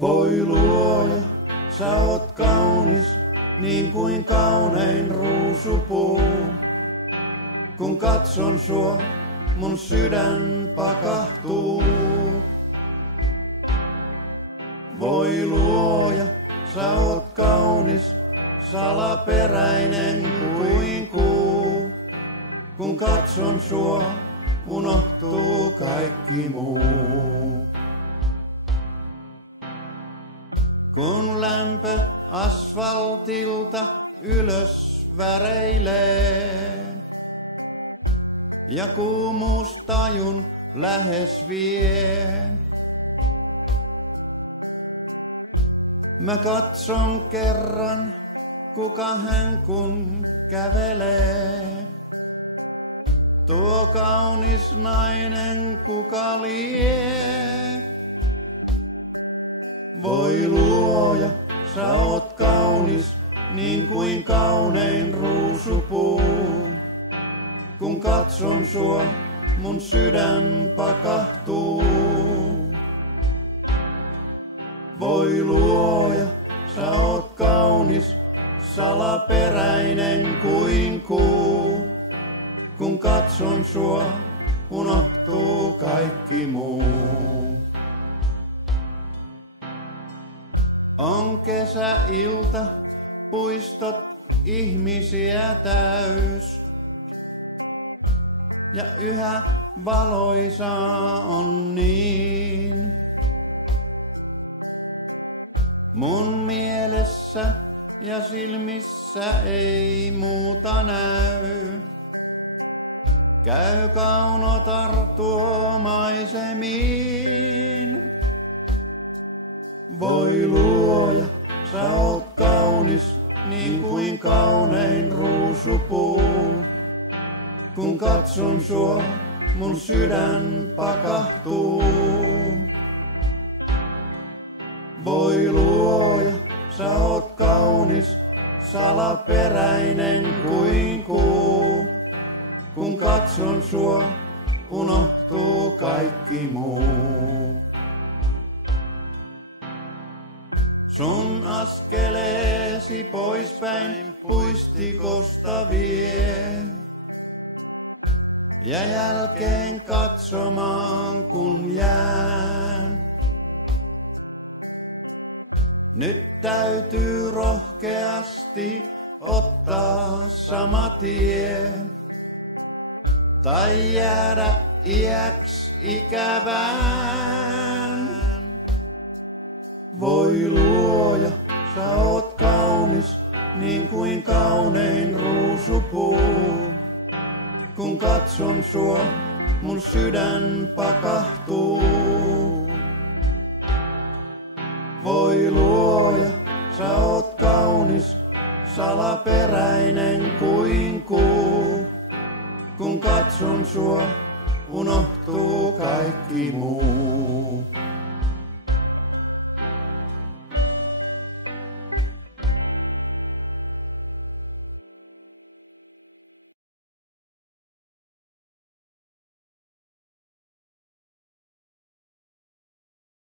Voi luoja, sä oot kaunis, niin kuin kaunein ruusupuu. Kun katson sua, mun sydän pakahtuu. Voi luoja, sä oot kaunis, salaperäinen kuin kuu. Kun katson sua, unohtuu kaikki muu. Kun lämpö asfaltilta ylös väreilee ja kuumuustajun lähes vie, mä katson kerran, kuka hän kun kävelee. Tuo kaunis nainen kuka lie? Voi luoja, sä oot kaunis, niin kuin kaunein ruusupuu. Kun katson sua, mun sydän pakahtuu. Voi luoja, sä oot kaunis, salaperäinen kuin kuu. Kun katson sua, unohtuu kaikki muu. On kesäilta, puistot ihmisiä täys. Ja yhä valoisaa on niin. Mun mielessä ja silmissä ei muuta näy. Käy kaunotar tuo maisemiin. Voi luoja, sä oot kaunis, niin kuin kaunein ruusupuu. Kun katson sua, mun sydän pakahtuu. Voi luoja, sä oot kaunis, salaperäinen kuin kuu. Kun katson sua, unohtuu kaikki muu. Sun askeleesi poispäin puistikosta vie. Ja jälkeen katsomaan kun jään. Nyt täytyy rohkeasti ottaa sama tie. Tai jäädä iäks ikävään. Voi luoja, sä oot kaunis, niin kuin kaunein ruusupuu. Kun katson sua, mun sydän pakahtuu. Voi luoja, sä oot kaunis, salaperäinen kuin kuu. Kun katson sua, unohtuu kaikki muu.